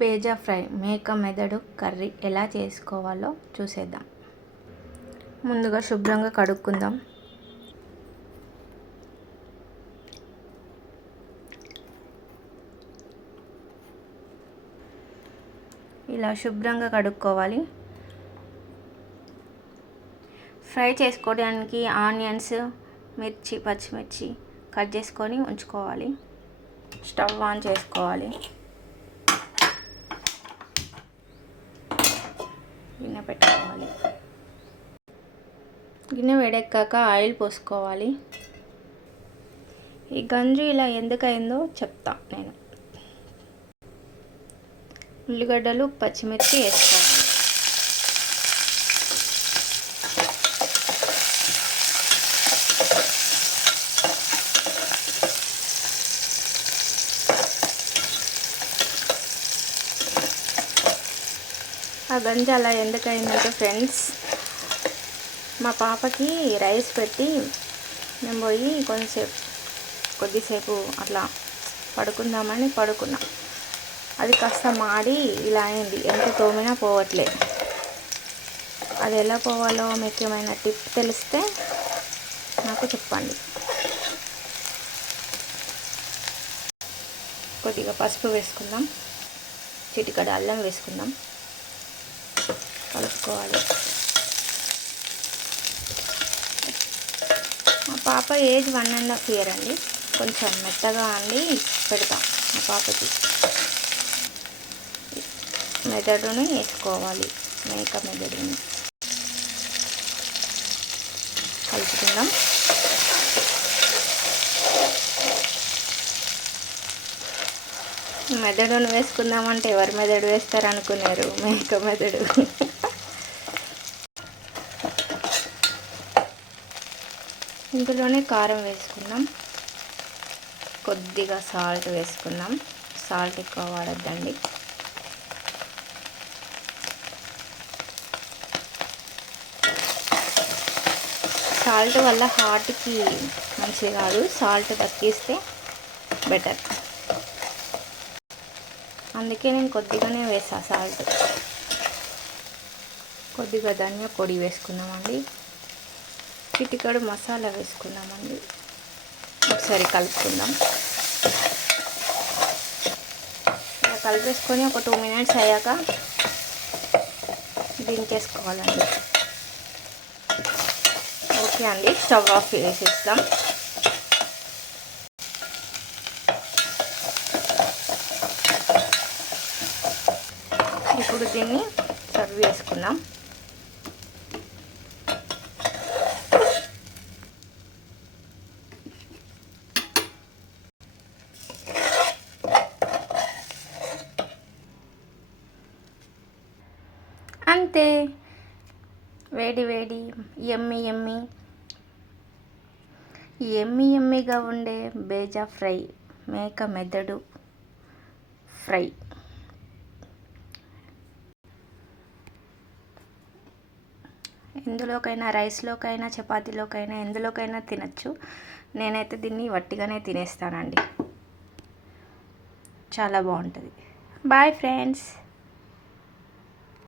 Bheja fry మేక మెదడు curry ఎలా చేసుకోవాలో చూసేద్దాం. ముందుగా శుభ్రంగా కడుక్కుందాం. ఇలా శుభ్రంగా కడుక్కోవాలి. ఫ్రై చేసుకోవడానికి ఆనియన్స్, మిర్చి, పచ్చిమిర్చి కట్ చేసుకొని ఉంచుకోవాలి. స్టవ్ ఆన్ చేసుకోవాలి. గిన్నె పెట్టుకోవాలి. గిన్నె వేడెక్కాక ఆయిల్ పోసుకోవాలి. ఈ గంజు ఇలా ఎందుకైందో చెప్తా నేను. ఉల్లిగడ్డలు, పచ్చిమిర్చి వేసుకోవాలి. ఆ గంజి అలా ఎందుకైందంటే ఫ్రెండ్స్, మా పాపకి రైస్ పెట్టి మేము పోయి కొద్దిసేపు అట్లా పడుకుందామని పడుకున్నాం. అది కాస్త మాడి ఇలా అయింది. ఎంత తోమినా పోవట్లే. అది ఎలా పోవాలో మీకు ఏమైనా టిప్ తెలిస్తే నాకు చెప్పండి. కొద్దిగా పసుపు వేసుకుందాం. చిటికెడు అల్లం వేసుకుందాం. కలుపుకోవాలి. మా పాప ఏజ్ 1.5 years అండి. కొంచెం మెత్తగా అండి పెడతాం మా పాపకి. మెదడుని వేసుకోవాలి. మేక మెదడుని కలుపుకుందాం. మెదడును వేసుకుందామంటే ఎవరి మెదడు వేస్తారు అనుకున్నారు? మేక మెదడు. ఇందులోనే కారం వేసుకుందాం. కొద్దిగా సాల్ట్ వేసుకుందాం. సాల్ట్ ఎక్కువ వాడద్దండి. సాల్ట్ వల్ల హార్ట్కి మంచిది కాదు. సాల్ట్ తగ్గిస్తే బెటర్. అందుకే నేను కొద్దిగానే వేసా సాల్ట్. కొద్దిగా ధనియా పొడి వేసుకుందామండి. చిటికెడు మసాలా వేసుకుందామండి. ఒకసారి కలుపుకుందాం. ఇలా కలిపేసుకొని ఒక 2 minutes అయ్యాక దించేసుకోవాలండి. ఓకే అండి, స్టవ్ ఆఫ్ చేసేస్తాం. ఇప్పుడు దీన్ని సర్వ్ చేసుకుందాం. అంతే, వేడి వేడి ఎమ్మిగా ఉండే బేజా ఫ్రై, మేక మెదడు ఫ్రై. ఎందులోకైనా, రైస్లోకైనా, చపాతీలోకైనా, ఎందులోకైనా తినచ్చు. నేనైతే దీన్ని వట్టిగానే తినేస్తానండి. చాలా బాగుంటుంది. Bye friends.